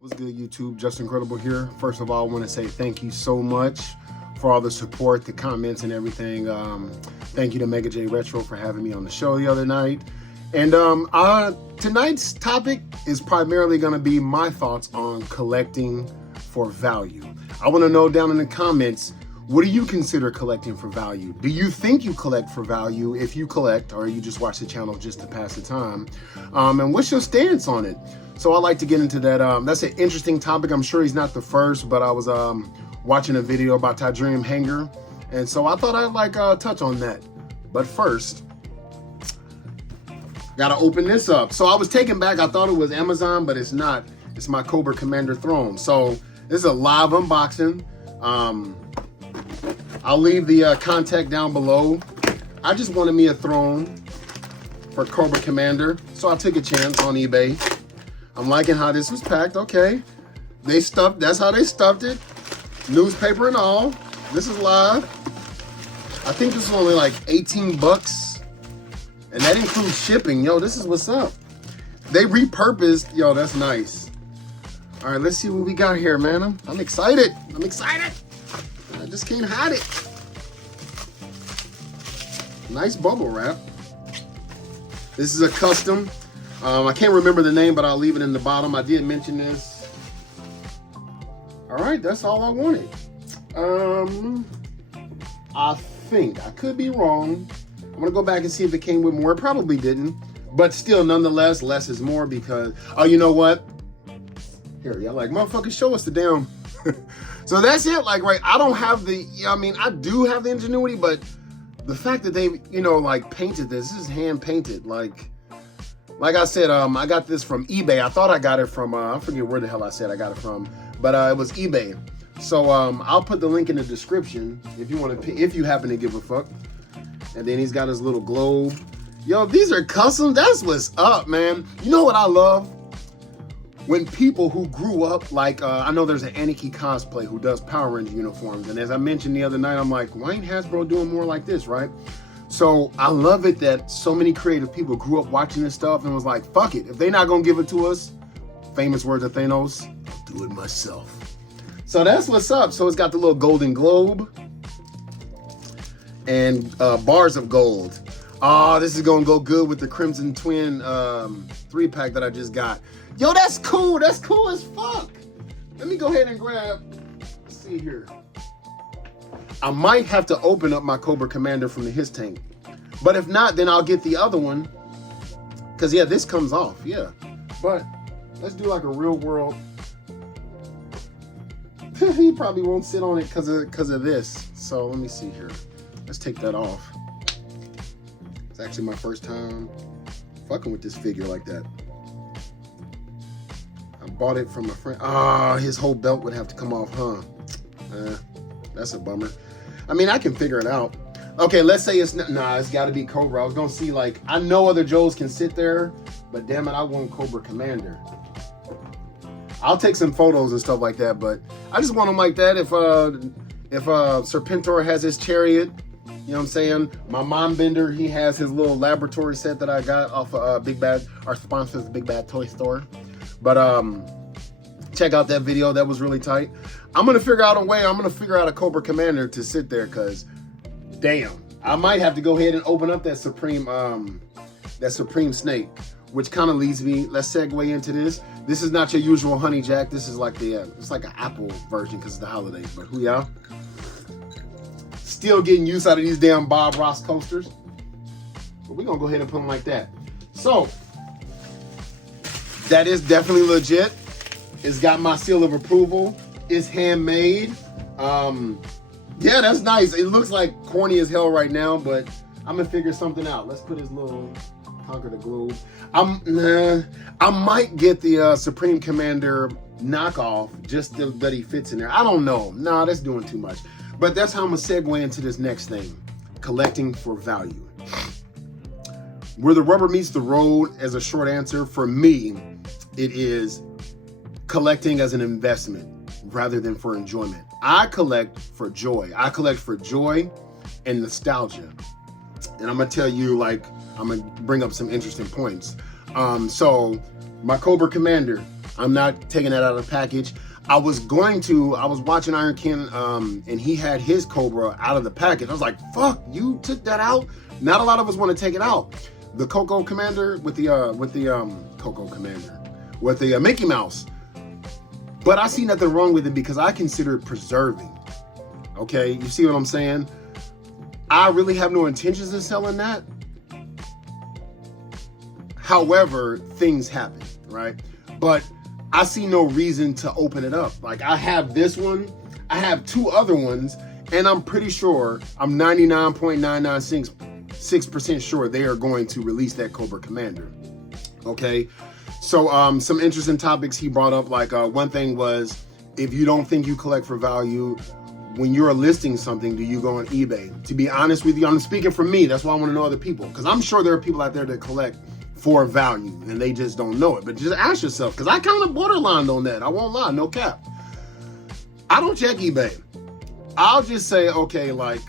What's good, YouTube? Just Incredible here. First of all, I want to say thank you so much for all the support, the comments, and everything. Thank you to Mega J Retro for having me on the show the other night. And tonight's topic is primarily going to be my thoughts on collecting for value. I want to know down in the comments, what do you consider collecting for value? Do you think you collect for value if you collect, or you just watch the channel just to pass the time? And what's your stance on it? So I like to get into that. That's an interesting topic. I'm sure he's not the first, but I was watching a video about Tydream Hanger, and so I thought I'd touch on that. But first, gotta open this up. So I was taken back. I thought it was Amazon, but it's not. It's my Cobra Commander throne. So this is a live unboxing. I'll leave the contact down below. I just wanted me a throne for Cobra Commander, so I took a chance on eBay. I'm liking how this was packed. Okay, that's how they stuffed it, newspaper and all. This is live. I think this is only like 18 bucks, and that includes shipping. Yo, this is what's up. They repurposed. Yo, that's nice. All right, let's see what we got here, man. I'm excited. I'm excited. I just can't hide it. Nice bubble wrap. This is a custom. I can't remember the name, but I'll leave it in the bottom. I did mention this. All right, that's all I wanted. I think, I could be wrong. I'm gonna go back and see if it came with more. It probably didn't, but still, nonetheless, less is more because, oh, you know what? Here, y'all like, motherfucker, show us the damn. So that's it. Like, right, I don't have the, I mean, I do have the ingenuity, but the fact that they, like painted this is hand painted. Like I said, I got this from eBay. I thought I got it from, I forget where the hell I said I got it from, but it was eBay. So I'll put the link in the description if you want to, if you happen to give a fuck. And then he's got his little globe. Yo, these are custom. That's what's up, man. You know what I love? When people who grew up, like, I know there's an Anarchy Cosplay who does Power Ranger uniforms. And as I mentioned the other night, I'm like, why ain't Hasbro doing more like this, right? So I love it that so many creative people grew up watching this stuff and was like, fuck it. If they're not going to give it to us, famous words of Thanos, I'll do it myself. So that's what's up. So it's got the little golden globe and bars of gold. Oh, this is going to go good with the Crimson Twin 3-pack that I just got. Yo, that's cool. That's cool as fuck. Let me go ahead and grab, let's see here. I might have to open up my Cobra Commander from his tank. But if not, then I'll get the other one. Because, yeah, this comes off, yeah. But let's do like a real world. He probably won't sit on it because of this. So let me see here. Let's take that off. It's actually my first time fucking with this figure like that. I bought it from a friend. Ah, his whole belt would have to come off, huh? That's a bummer. I mean, I can figure it out. Okay, let's say it's not, nah, it's gotta be Cobra. I was gonna see, like, I know other Joes can sit there, but damn it, I want Cobra Commander. I'll take some photos and stuff like that, but I just want them like that. If Serpentor has his chariot, you know what I'm saying? My Mom Bender, he has his little laboratory set that I got off of Big Bad, our sponsor is Big Bad Toy Store. But check out that video, that was really tight. I'm gonna figure out a way, I'm gonna figure out a Cobra Commander to sit there, cause damn, I might have to go ahead and open up that Supreme Snake, which kind of leads me, let's segue into this. This is not your usual Honey Jack, this is like the, it's like an Apple version because it's the holidays, but who y'all? Still getting used out of these damn Bob Ross coasters. But we're gonna go ahead and put them like that. So, that is definitely legit. It's got my seal of approval. It's handmade. Yeah, that's nice. It looks like corny as hell right now, but I'm gonna figure something out. Let's put his little Conquer the Globe. I might get the Supreme Commander knockoff just that he fits in there. I don't know. Nah, that's doing too much. But that's how I'm gonna segue into this next thing. Collecting for value. Where the rubber meets the road, as a short answer, for me, it is collecting as an investment rather than for enjoyment. I collect for joy. I collect for joy and nostalgia. And I'm gonna tell you, like, I'm gonna bring up some interesting points. So my Cobra Commander, I'm not taking that out of the package. I was watching Iron Ken, and he had his Cobra out of the package. I was like, fuck, you took that out? Not a lot of us want to take it out. The Coco Commander with the Mickey Mouse. But I see nothing wrong with it because I consider it preserving. Okay, you see what I'm saying? I really have no intentions of selling that. However, things happen, right? But I see no reason to open it up. Like, I have this one, I have two other ones, and I'm pretty sure, I'm 99.996% sure they are going to release that Cobra Commander. Okay? So, some interesting topics he brought up, like one thing was, if you don't think you collect for value, when you're listing something, do you go on eBay? To be honest with you, I'm speaking for me, that's why I want to know other people, because I'm sure there are people out there that collect for value and they just don't know it. But just ask yourself, because I kind of borderlined on that. I won't lie, no cap. I don't check eBay. I'll just say, okay, like,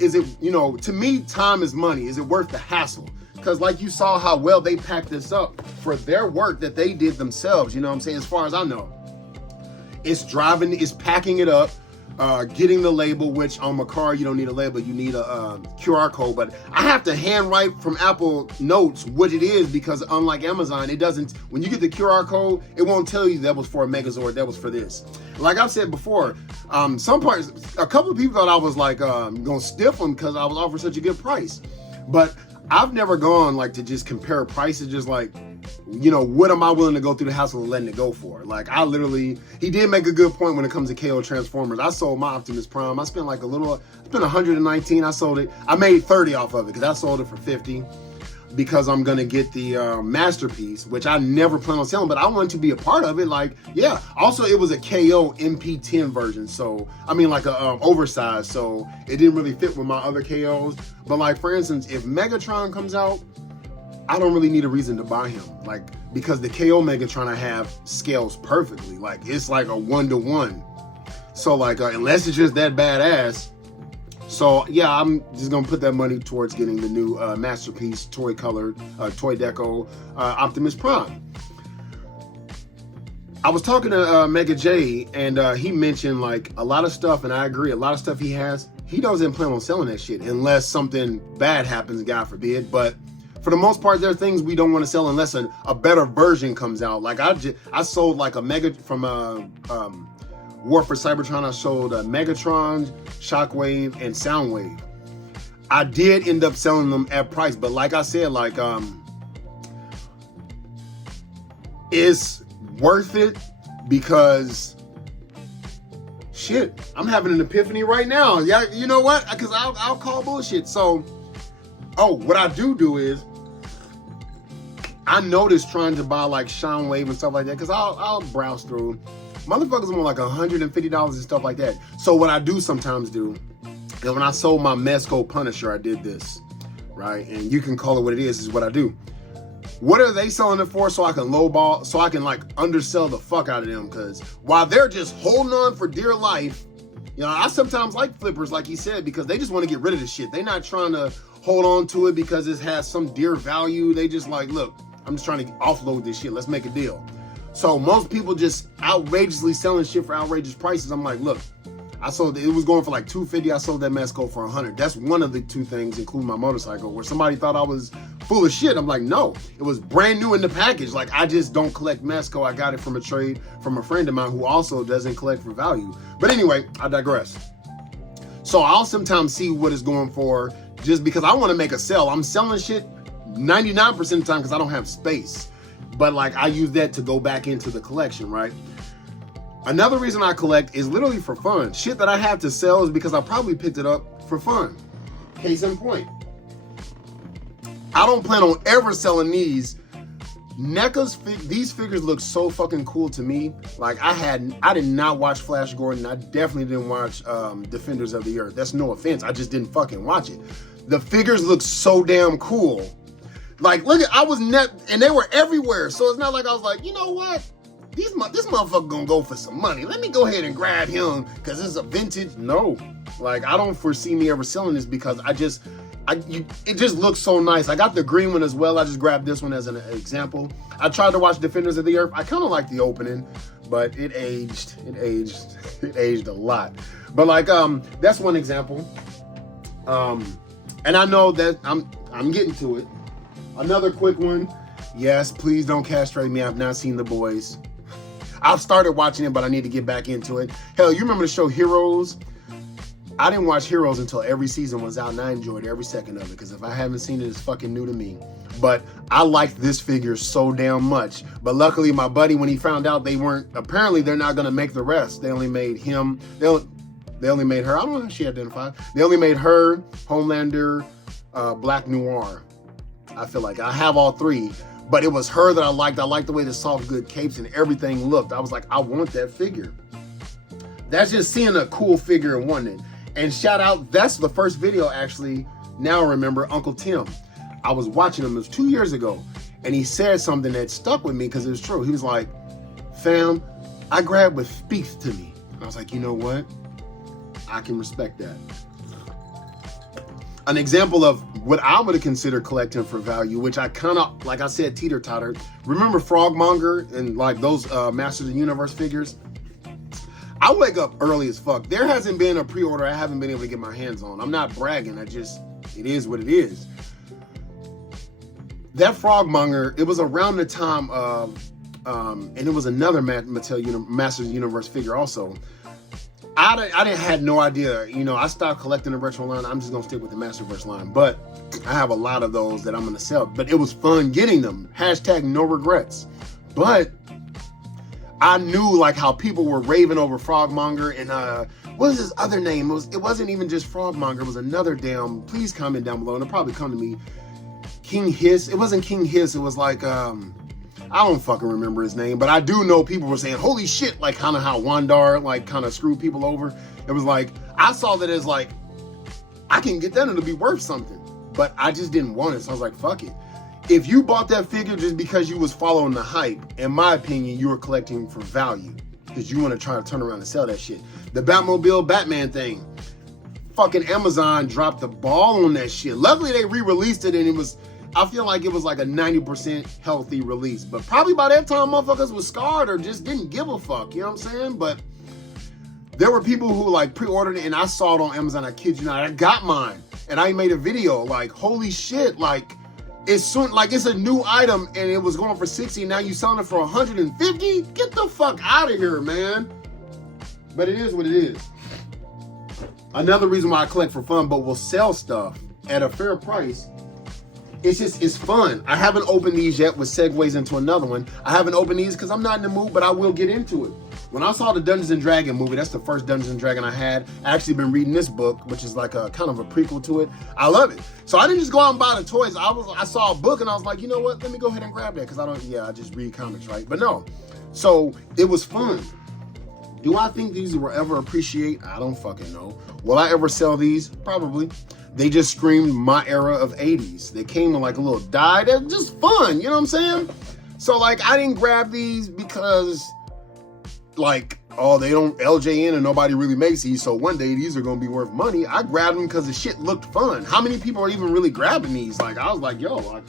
is it, to me, time is money. Is it worth the hassle? Because like you saw how well they packed this up for their work that they did themselves, you know what I'm saying? As far as I know, it's packing it up, getting the label, which on my car, you don't need a label, you need a QR code, but I have to handwrite from Apple Notes what it is, because unlike Amazon, it doesn't, when you get the QR code, it won't tell you that was for a Megazord, that was for this. Like I've said before, a couple of people thought I was like gonna stiff them because I was offering such a good price, but I've never gone like to just compare prices, just like, what am I willing to go through the hassle of letting it go for? Like, he did make a good point when it comes to KO Transformers. I sold my Optimus Prime. I spent 119. I sold it. I made 30 off of it because I sold it for 50 because I'm going to get the Masterpiece, which I never plan on selling, but I wanted to be a part of it. Like, yeah. Also, it was a KO MP10 version. So, like a oversized. So it didn't really fit with my other KOs. But like, for instance, if Megatron comes out, I don't really need a reason to buy him, like, because the KO Megatron I have scales perfectly. Like, it's like a 1-to-1. So like, unless it's just that badass. So yeah, I'm just gonna put that money towards getting the new Masterpiece toy colored, toy deco Optimus Prime. I was talking to Mega J, and he mentioned like a lot of stuff, and I agree, a lot of stuff he has, he doesn't plan on selling that shit unless something bad happens, God forbid. But for the most part, there are things we don't want to sell unless a better version comes out. Like I sold like a Mega from War for Cybertron. I sold Megatron, Shockwave, and Soundwave. I did end up selling them at price, but like I said, like it's worth it because shit, I'm having an epiphany right now. Yeah, you know what? Because I'll call bullshit. So, what I do is, I noticed trying to buy like Soundwave and stuff like that, because I'll browse through. Motherfuckers want like $150 and stuff like that. So what I do sometimes do, and when I sold my Mezco Punisher, I did this, right? And you can call it what it is what I do. What are they selling it for? So I can lowball, so I can like undersell the fuck out of them. Because while they're just holding on for dear life, I sometimes like flippers, like he said, because they just want to get rid of the shit. They're not trying to hold on to it because it has some dear value. They just like, look, I'm just trying to offload this shit. Let's make a deal. So most people just outrageously selling shit for outrageous prices. I'm like, look, I sold it was going for like $250. I sold that Mezco for $100. That's one of the two things, including my motorcycle, where somebody thought I was full of shit. I'm like, no, it was brand new in the package. Like, I just don't collect Mezco. I got it from a trade from a friend of mine who also doesn't collect for value. But anyway, I digress. So I'll sometimes see what it's going for just because I want to make a sale. I'm selling shit 99% of the time because I don't have space. But like, I use that to go back into the collection, right? Another reason I collect is literally for fun. Shit that I have to sell is because I probably picked it up for fun. Case in point, I don't plan on ever selling these. These figures look so fucking cool to me. Like, I did not watch Flash Gordon. I definitely didn't watch Defenders of the Earth. That's no offense. I just didn't fucking watch it. The figures look so damn cool. Like, look and they were everywhere. So it's not like I was like, you know what? This motherfucker gonna go for some money. Let me go ahead and grab him because it's a vintage. No, like, I don't foresee me ever selling this because it just looks so nice. I got the green one as well. I just grabbed this one as an example. I tried to watch Defenders of the Earth. I kind of like the opening, but it aged a lot. But like, that's one example. And I know that I'm getting to it. Another quick one. Yes, please don't castrate me. I've not seen The Boys. I've started watching it, but I need to get back into it. Hell, you remember the show Heroes? I didn't watch Heroes until every season was out, and I enjoyed every second of it, because if I haven't seen it, it's fucking new to me. But I liked this figure so damn much. But luckily, my buddy, when he found out apparently they're not going to make the rest. They only made him, they only made her, I don't know how she identified. They only made her, Homelander, Black Noir. I feel like I have all three, but it was her that I liked. I liked the way the soft good capes and everything looked. I was like, I want that figure. That's just seeing a cool figure and wanting it. And shout out, that's the first video actually, now I remember, Uncle Tim. I was watching him, it was 2 years ago, and he said something that stuck with me because it was true. He was like, fam, I grabbed what speaks to me. And I was like, you know what? I can respect that. An example of what I would consider collecting for value, which I kind of, like I said, teeter-totter. Remember Frogmonger and like those Masters of the Universe figures? I wake up early as fuck. There hasn't been a pre-order I haven't been able to get my hands on. I'm not bragging. it is what it is. That Frogmonger, it was around the time of, and it was another Mattel Masters of the Universe figure also. I had no idea. You know, I stopped collecting the retro line. I'm just going to stick with the Masterverse line. But I have a lot of those that I'm going to sell. But it was fun getting them. Hashtag no regrets. But I knew like how people were raving over Frogmonger and what was his other name? It wasn't even just Frogmonger. It was another damn, please comment down below and it'll probably come to me. King Hiss. It wasn't King Hiss. It was like, I don't fucking remember his name, but I do know people were saying, holy shit, like kind of how Wandar like kind of screwed people over. It was like, I saw that as like, I can get that and it'll be worth something, but I just didn't want it. So I was like, fuck it. If you bought that figure just because you was following the hype, in my opinion, you were collecting for value because you want to try to turn around and sell that shit. The Batmobile Batman thing, fucking Amazon dropped the ball on that shit. Luckily they re-released it and it was, I feel like it was like a 90% healthy release, but probably by that time motherfuckers was scarred or just didn't give a fuck, you know what I'm saying? But there were people who like pre-ordered it and I saw it on Amazon, I kid you not, I got mine and I made a video like, holy shit, like it's a new item and it was going for 60 and now you selling it for 150? Get the fuck out of here, man. But it is what it is. Another reason why I collect for fun, but will sell stuff at a fair price. It's fun. I haven't opened these yet, which segues into another one. I haven't opened these because I'm not in the mood, but I will get into it. When I saw the Dungeons and Dragons movie, that's the first Dungeons and Dragons I had. I actually been reading this book, which is like a kind of a prequel to it. I love it. So I didn't just go out and buy the toys. I saw a book and I was like, you know what? Let me go ahead and grab that because I just read comics, right? But no. So it was fun. Do I think these will ever appreciate? I don't fucking know. Will I ever sell these? Probably. They just screamed my era of 80s. They came in like a little dye. They're just fun, you know what I'm saying? So like, I didn't grab these because like, oh, they don't LJN and nobody really makes these. So one day these are gonna be worth money. I grabbed them because the shit looked fun. How many people are even really grabbing these? Like, I was like, yo, like.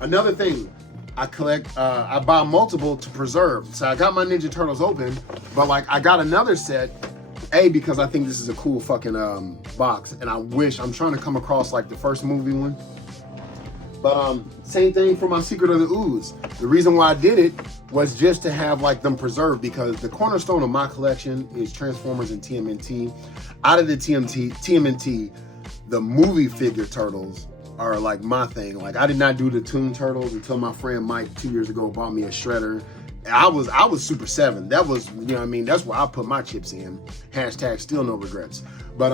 Another thing, I collect, I buy multiple to preserve. So I got my Ninja Turtles open, but like I got another set, because I think this is a cool fucking box, and I'm trying to come across like the first movie one. But same thing for my Secret of the Ooze. The reason why I did it was just to have like them preserved because the cornerstone of my collection is Transformers and TMNT. Out of the TMNT, the movie figure turtles are like my thing. Like I did not do the Toon Turtles until my friend Mike 2 years ago bought me a shredder. I was Super 7. That was, you know what I mean? That's where I put my chips in. Hashtag still no regrets. But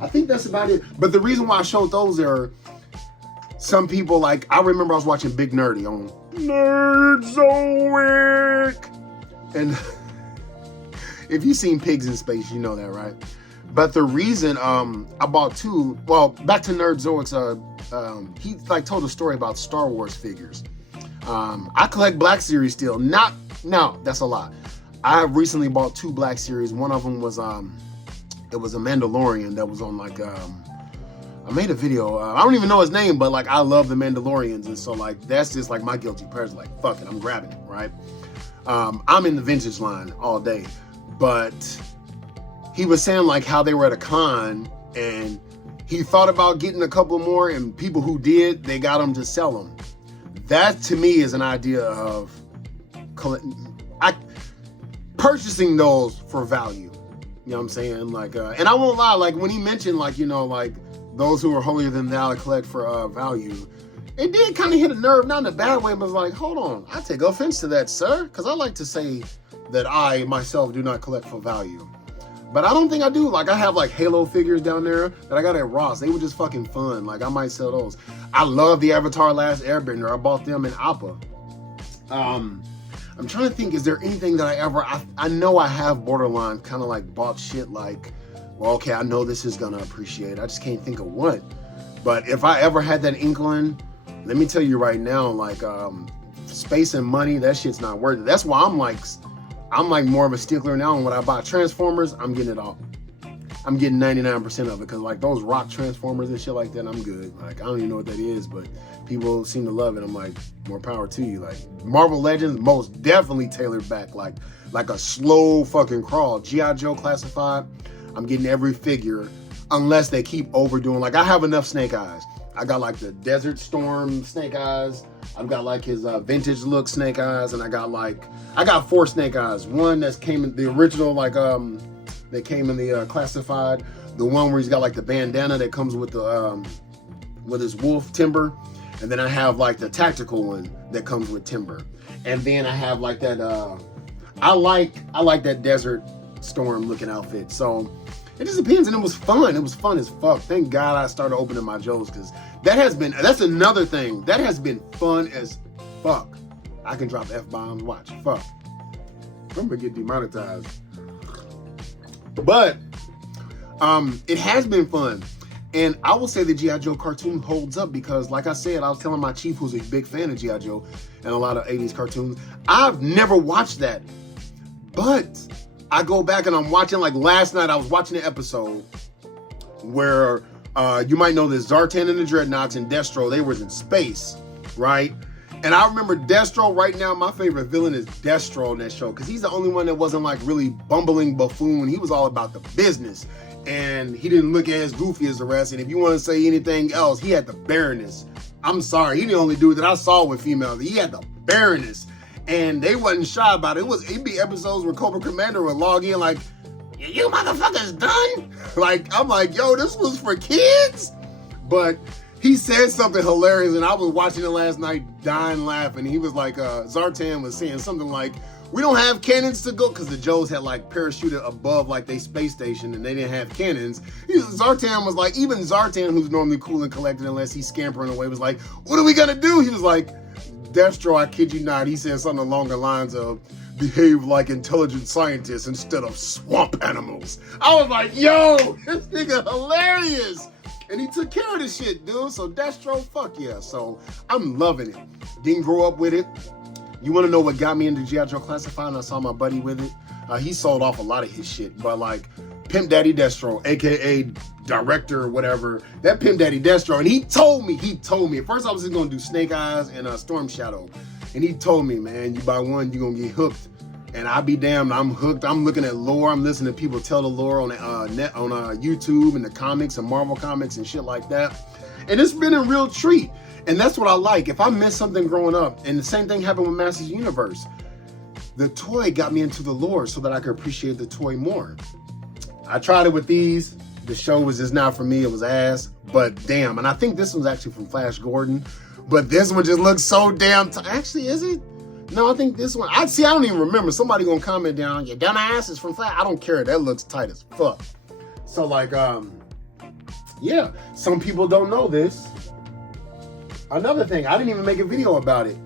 I think that's about it. But the reason why I showed those are some people like, I remember I was watching Big Nerdy on Nerdzoic. And if you've seen Pigs in Space, you know that, right? But the reason I bought two, well, back to Nerdzoic's, he like told a story about Star Wars figures. I collect Black Series still. No, that's a lot. I have recently bought two Black Series. One of them was it was a Mandalorian that was on like I made a video. I don't even know his name, but like I love the Mandalorians, and so like that's just like my guilty pleasure. Like fuck it, I'm grabbing it, right? I'm in the vintage line all day, but he was saying like how they were at a con and he thought about getting a couple more, and people who did, they got them to sell them. That to me is an idea of purchasing those for value. You know what I'm saying? Like, and I won't lie, like when he mentioned like, you know, like those who are holier than thou collect for value, it did kind of hit a nerve, not in a bad way, but was like, hold on, I take offense to that, sir, because I like to say that I myself do not collect for value. But I don't think I do. Like I have like Halo figures down there that I got at Ross. They were just fucking fun. Like I might sell those. I love the Avatar Last Airbender. I bought them in Appa. I'm trying to think, is there anything that I know I have borderline kind of like bought shit like, well, okay, I know this is gonna appreciate. I just can't think of what. But if I ever had that inkling, let me tell you right now, like space and money, that shit's not worth it. That's why I'm like more of a stickler now. And when I buy Transformers, I'm getting it all. I'm getting 99% of it, because like those rock Transformers and shit like that, I'm good. Like I don't even know what that is, but people seem to love it. I'm like, more power to you. Like Marvel Legends, most definitely tailored back like a slow fucking crawl. G.I. Joe Classified, I'm getting every figure unless they keep overdoing. Like I have enough Snake Eyes. I got like the Desert Storm Snake Eyes. I've got like his vintage look Snake Eyes, and I got 4 Snake Eyes. One that came in the original, like that came in the classified. The one where he's got like the bandana that comes with the with his wolf Timber, and then I have like the tactical one that comes with Timber, and then I have like that. I like that Desert Storm looking outfit. So it just depends, and it was fun. It was fun as fuck. Thank God I started opening my Joes, because that's another thing. That has been fun as fuck. I can drop F-bombs, watch, fuck. I'm gonna get demonetized. But it has been fun. And I will say the G.I. Joe cartoon holds up, because like I said, I was telling my chief, who's a big fan of G.I. Joe and a lot of 80s cartoons, I've never watched that. But I go back and I'm watching, like last night I was watching an episode where you might know this, Zartan and the Dreadnoks and Destro, they was in space, right? And I remember Destro, right now, my favorite villain is Destro in that show, because he's the only one that wasn't like really bumbling buffoon. He was all about the business, and he didn't look as goofy as the rest. And if you want to say anything else, he had the bareness. I'm sorry, he the only dude that I saw with females. He had the bareness, and they wasn't shy about it. It'd be episodes where Cobra Commander would log in like, you motherfuckers done? Like, I'm like, yo, this was for kids? But he said something hilarious, and I was watching it last night dying laughing. He was like, Zartan was saying something like, we don't have cannons to go, because the Joes had like parachuted above like they space station, and they didn't have cannons. Zartan was like, even Zartan, who's normally cool and collected unless he's scampering away, was like, what are we gonna do? He was like, Destro, I kid you not, he said something along the lines of, behave like intelligent scientists instead of swamp animals. I was like, yo, this nigga hilarious. And he took care of this shit, dude. So Destro, fuck yeah. So I'm loving it. Didn't grow up with it. You want to know what got me into G.I. Joe Classified? And I saw my buddy with it. He sold off a lot of his shit. But like Pimp Daddy Destro, a.k.a. director or whatever, that Pimp Daddy Destro. And he told me, at first I was just going to do Snake Eyes and Storm Shadow. And he told me, man, you buy one, you're going to get hooked. And I'll be damned, I'm hooked. I'm looking at lore. I'm listening to people tell the lore on YouTube and the comics and Marvel comics and shit like that. And it's been a real treat. And that's what I like. If I missed something growing up, and the same thing happened with Masters Universe, the toy got me into the lore so that I could appreciate the toy more. I tried it with these. The show was just not for me. It was ass. But damn, and I think this one's actually from Flash Gordon. But this one just looks so damn actually, is it? No, I think this one, I don't even remember. Somebody gonna comment down, your dumb ass is from Flash. I don't care, that looks tight as fuck. So like, yeah, some people don't know this. Another thing, I didn't even make a video about it.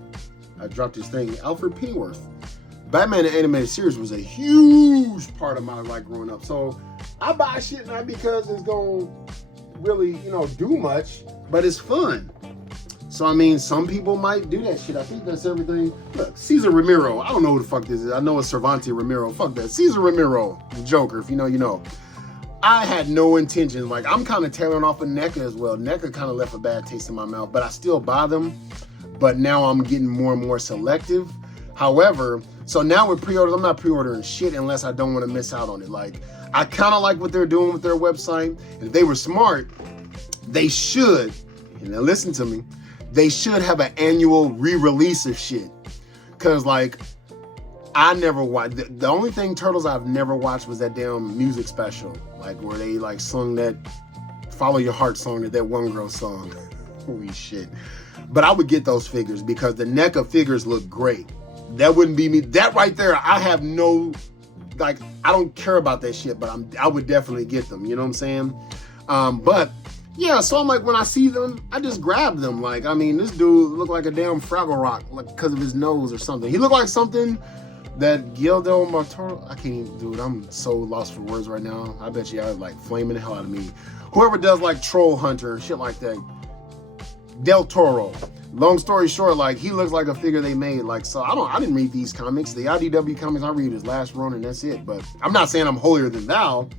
I dropped this thing, Alfred Pennyworth. Batman the Animated Series was a huge part of my life growing up. So I buy shit not because it's gonna really, do much, but it's fun. So, I mean, some people might do that shit. I think that's everything. Look, Cesar Romero. I don't know who the fuck this is. I know it's Cervantes Romero. Fuck that. Cesar Romero, the Joker. If you know, you know. I had no intention. Like, I'm kind of tailoring off of NECA as well. NECA kind of left a bad taste in my mouth, but I still buy them. But now I'm getting more and more selective. However, so now with pre-orders, I'm not pre-ordering shit unless I don't want to miss out on it. Like, I kind of like what they're doing with their website. And if they were smart, they should, and now listen to me, they should have an annual re-release of shit. Cause like, I never watched, the only thing Turtles I've never watched was that damn music special. Like where they like sung that Follow Your Heart song, that one girl song. Holy shit. But I would get those figures because the NECA figures look great. That wouldn't be me. That right there, I have no, like, I don't care about that shit, but I would definitely get them. You know what I'm saying? But yeah, so I'm like, when I see them, I just grab them. Like, I mean, this dude looked like a damn Fraggle Rock, like because of his nose or something. He looked like something that Guillermo Martoro, I can't even, dude, I'm so lost for words right now. I bet you I was like flaming the hell out of me. Whoever does like Troll Hunter and shit like that, Del Toro. Long story short, like, he looks like a figure they made. Like, so I didn't read these comics. The IDW comics I read is Last Run and that's it. But I'm not saying I'm holier than thou,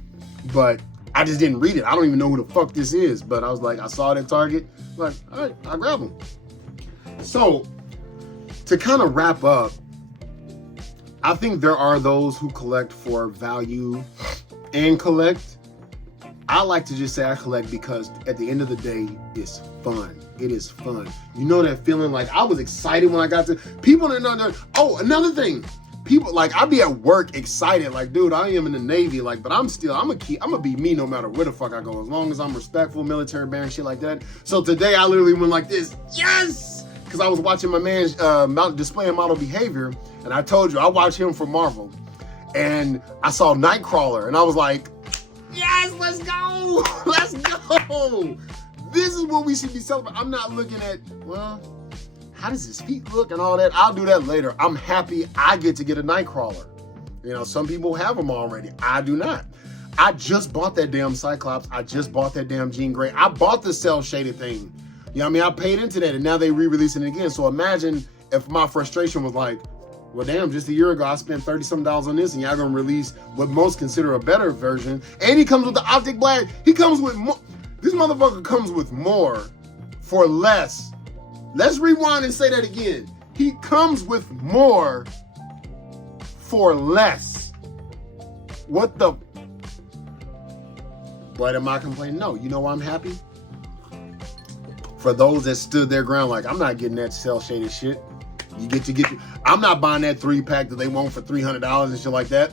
but I just didn't read it. I don't even know who the fuck this is. But I was like, I saw it at Target. Like, all right, I'll grab them. So to kind of wrap up, I think there are those who collect for value and collect. I like to just say I collect because at the end of the day, it's fun. It is fun. You know that feeling? Like, I was excited when I got to, people didn't know. Oh, another thing. People, like, I be at work excited. Like, dude, I am in the Navy. Like, but I'm gonna be me no matter where the fuck I go. As long as I'm respectful, military bearing, shit like that. So today I literally went like this. Yes! Because I was watching my man's display and model behavior. And I told you, I watch him for Marvel. And I saw Nightcrawler. And I was like, yes, let's go. Let's go. This is what we should be celebrating. I'm not looking at, well, how does his feet look and all that? I'll do that later. I'm happy I get to get a Nightcrawler. You know, some people have them already. I do not. I just bought that damn Cyclops. I just bought that damn Jean Grey. I bought the cel-shaded thing. You know what I mean? I paid into that and now they re-releasing it again. So imagine if my frustration was like, well, damn, just a year ago, I spent $30-some on this and y'all gonna release what most consider a better version. And he comes with the optic black. He comes with more. This motherfucker comes with more for less. Let's rewind and say that again. He comes with more for less. What the? But am I complaining? No. You know why I'm happy? For those that stood their ground, like, I'm not getting that cel-shaded shit. I'm not buying that 3-pack that they want for $300 and shit like that.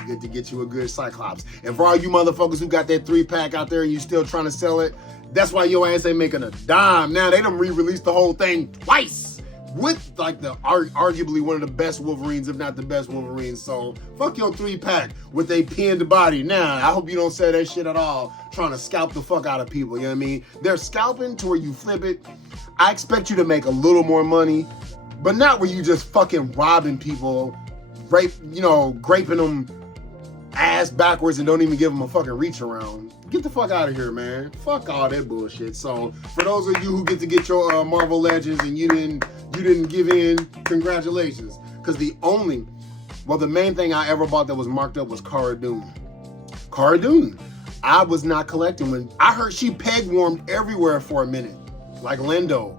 You get to get you a good Cyclops. And for all you motherfuckers who got that 3-pack out there and you still trying to sell it, that's why your ass ain't making a dime. Now they done re-released the whole thing twice with like the arguably one of the best Wolverines, if not the best Wolverines. So fuck your 3-pack with a pinned body. Now I hope you don't say that shit at all, trying to scalp the fuck out of people. You know what I mean? They're scalping to where you flip it. I expect you to make a little more money, but not where you just fucking robbing people, graping them ass backwards and don't even give them a fucking reach around. Get the fuck out of here, man. Fuck all that bullshit. So for those of you who get to get your Marvel Legends and you didn't give in, congratulations. Because the main thing I ever bought that was marked up was Cara Dune. Cara Dune. I was not collecting when I heard she peg warmed everywhere for a minute, like Lindo.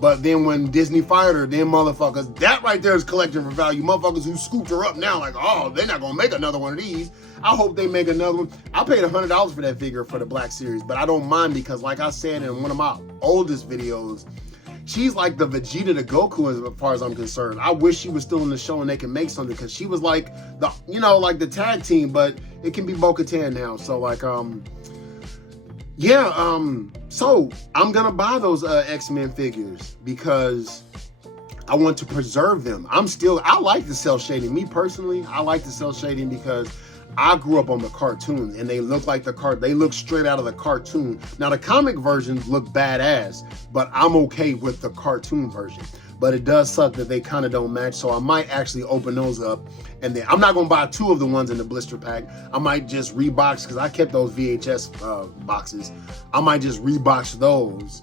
But then when Disney fired her, then motherfuckers, that right there is collecting for value. Motherfuckers who scooped her up now, like, oh, they're not gonna make another one of these. I hope they make another one. I paid $100 for that figure for the Black Series, but I don't mind because, like I said in one of my oldest videos, she's like the Vegeta to Goku as far as I'm concerned. I wish she was still in the show and they can make something because she was like the tag team, but it can be Bo-Katan now. So like, so I'm gonna buy those X-Men figures because I want to preserve them. I like the cel shading. Me personally, I like the cel shading because I grew up on the cartoons and they look like they look straight out of the cartoon. Now the comic versions look badass, but I'm okay with the cartoon version. But it does suck that they kind of don't match, so I might actually open those up. And then I'm not gonna buy 2 of the ones in the blister pack. I might just rebox, because I kept those VHS boxes. I might just rebox those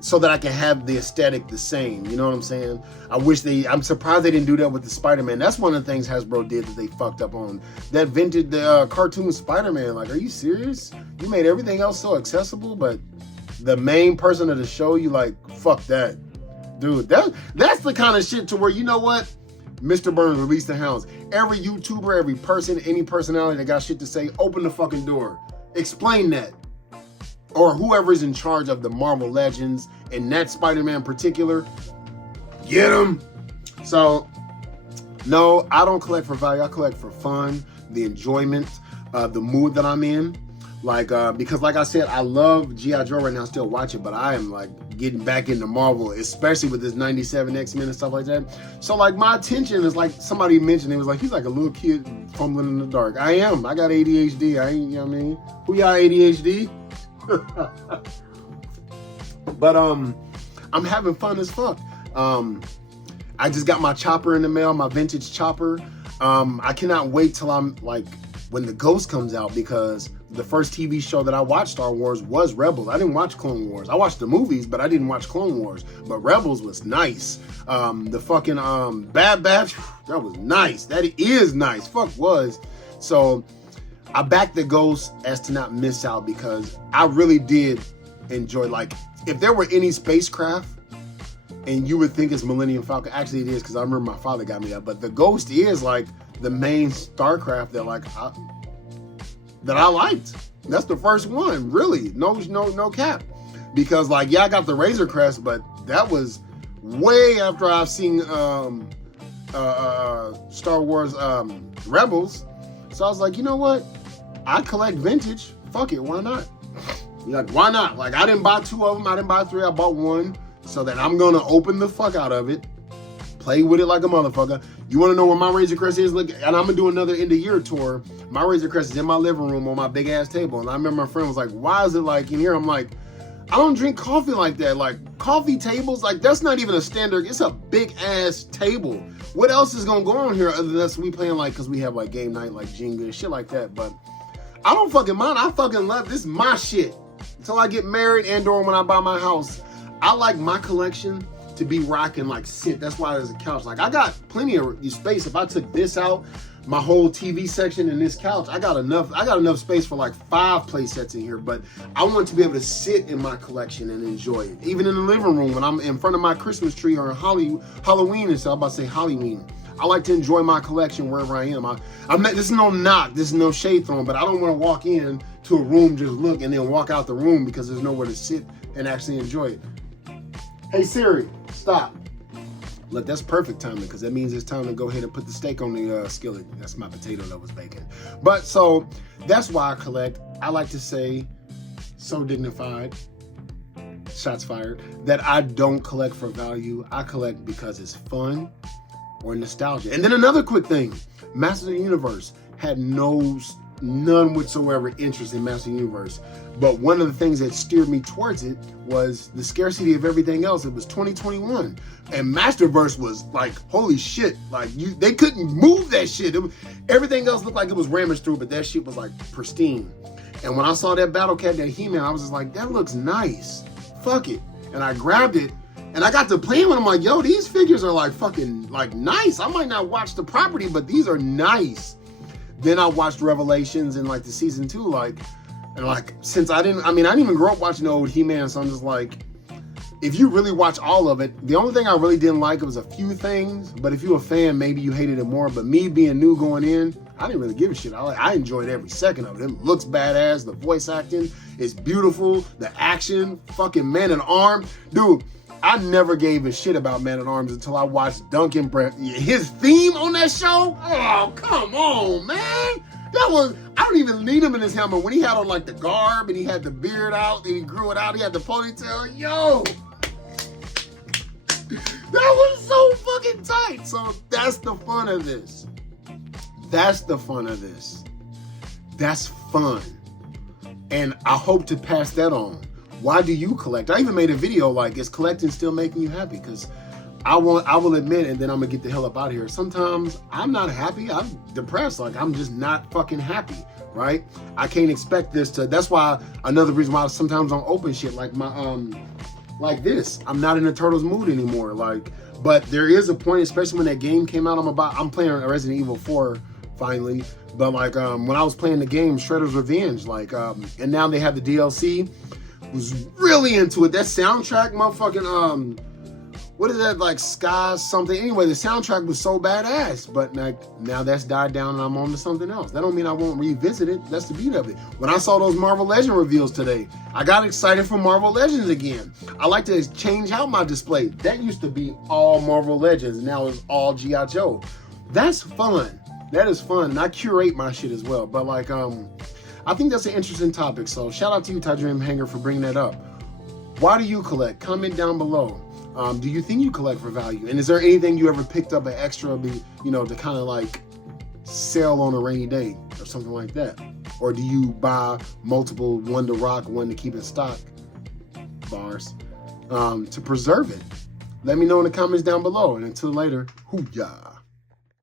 so that I can have the aesthetic the same. You know what I'm saying? I'm surprised they didn't do that with the Spider-Man. That's one of the things Hasbro did that they fucked up on. That vintage cartoon Spider-Man. Like, are you serious? You made everything else so accessible, but the main person of the show, you like, fuck that. Dude, that's the kind of shit to where, you know what? Mr. Burns, release the hounds. Every YouTuber, every person, any personality that got shit to say, open the fucking door. Explain that. Or whoever's in charge of the Marvel Legends and that Spider-Man in particular, get him. So, no, I don't collect for value. I collect for fun, the enjoyment, the mood that I'm in. Like, because like I said, I love G.I. Joe right now, still watch it, but I am like getting back into Marvel, especially with this 97 X-Men and stuff like that. So like my attention is like, somebody mentioned, it was like, he's like a little kid fumbling in the dark. I am. I got ADHD. I ain't, you know what I mean? Who y'all ADHD? But I'm having fun as fuck. I just got my chopper in the mail, my vintage chopper. I cannot wait till I'm like when the Ghost comes out, because the first TV show that I watched Star Wars was Rebels. I didn't watch Clone Wars. I watched the movies, but I didn't watch Clone Wars. But Rebels was nice. The fucking Bad Batch, that was nice. That is nice. Fuck was. So I backed the Ghost as to not miss out, because I really did enjoy, like, if there were any spacecraft and you would think it's Millennium Falcon, actually it is, because I remember my father got me that, but the Ghost is like the main starcraft that like that I liked. That's the first one, really. No cap. Because like, yeah, I got the Razor Crest, but that was way after I've seen Star Wars Rebels. So I was like, you know what? I collect vintage. Fuck it, why not? You're like, why not? Like, I didn't buy 2 of them. I didn't buy 3. I bought 1. So that I'm gonna open the fuck out of it, play with it like a motherfucker. You wanna know where my Razor Crest is? Look, and I'm gonna do another end of year tour. My Razor Crest is in my living room on my big ass table. And I remember my friend was like, why is it like in here? I'm like, I don't drink coffee like that. Like, coffee tables, like, that's not even a standard. It's a big ass table. What else is gonna go on here other than us? We playing like, cause we have like game night, like Jenga and shit like that. But I don't fucking mind. I fucking love this. Is my shit until I get married and or when I buy my house. I like my collection to be where I can like sit. That's why there's a couch. Like, I got plenty of space. If I took this out, my whole TV section and this couch, I got enough space for like 5 play sets in here. But I want to be able to sit in my collection and enjoy it. Even in the living room when I'm in front of my Christmas tree or Halloween and stuff. I'm about to say Halloween. I like to enjoy my collection wherever I am. I'm not, this is no knock, this is no shade thrown, but I don't want to walk in to a room, just look, and then walk out the room because there's nowhere to sit and actually enjoy it. Hey Siri, stop. Look, that's perfect timing, because that means it's time to go ahead and put the steak on the skillet. That's my potato that was baking. But so that's why I collect. I like to say, so dignified, shots fired, that I don't collect for value. I collect because it's fun or nostalgia. And then another quick thing, Masters of the Universe had none whatsoever interest in Masters of the Universe. But one of the things that steered me towards it was the scarcity of everything else. It was 2021. And Masterverse was like, holy shit. Like, they couldn't move that shit. Everything else looked like it was ramaged through, but that shit was like pristine. And when I saw that Battle Cat, that He-Man, I was just like, that looks nice. Fuck it. And I grabbed it. And I got to playing with them, like, yo, these figures are like fucking like nice. I might not watch the property, but these are nice. Then I watched Revelations and like the season 2, like, and like, since I didn't even grow up watching the old He-Man, so I'm just like, if you really watch all of it, the only thing I really didn't like, it was a few things, but if you're a fan, maybe you hated it more. But me being new going in, I didn't really give a shit. I enjoyed every second of it. It looks badass. The voice acting is beautiful. The action, fucking Man-at-Arms. Dude, I never gave a shit about Man-at-Arms until I watched Duncan his theme on that show. Oh, come on, man. That was, I don't even need him in his helmet. When he had on like the garb and he had the beard out and he grew it out, he had the ponytail. Yo, that was so fucking tight. So that's the fun of this. That's the fun of this. That's fun. And I hope to pass that on. Why do you collect? I even made a video like, is collecting still making you happy? Because I will admit, and then I'm gonna get the hell up out of here. Sometimes I'm not happy. I'm depressed. Like, I'm just not fucking happy, right? I can't expect this to. That's why another reason why sometimes I don't open shit like my like this. I'm not in a Turtles mood anymore. Like, but there is a point, especially when that game came out. I'm playing Resident Evil 4 finally. But like when I was playing the game Shredder's Revenge, like and now they have the DLC. Was really into it. That soundtrack, motherfucking what is that, like Sky something? Anyway, the soundtrack was so badass. But like now that's died down and I'm on to something else. That don't mean I won't revisit it. That's the beauty of it. When I saw those Marvel Legends reveals today, I got excited for Marvel Legends again. I like to change out my display. That used to be all Marvel Legends. Now it's all G.I. Joe. That's fun. That is fun. And I curate my shit as well. But like I think that's an interesting topic. So shout out to you, Ty Dream Hanger, for bringing that up. Why do you collect? Comment down below. Do you think you collect for value? And is there anything you ever picked up an extra, to kind of like sell on a rainy day or something like that? Or do you buy multiple, one to rock, one to keep in stock, bars, to preserve it? Let me know in the comments down below. And until later, hoo-yah.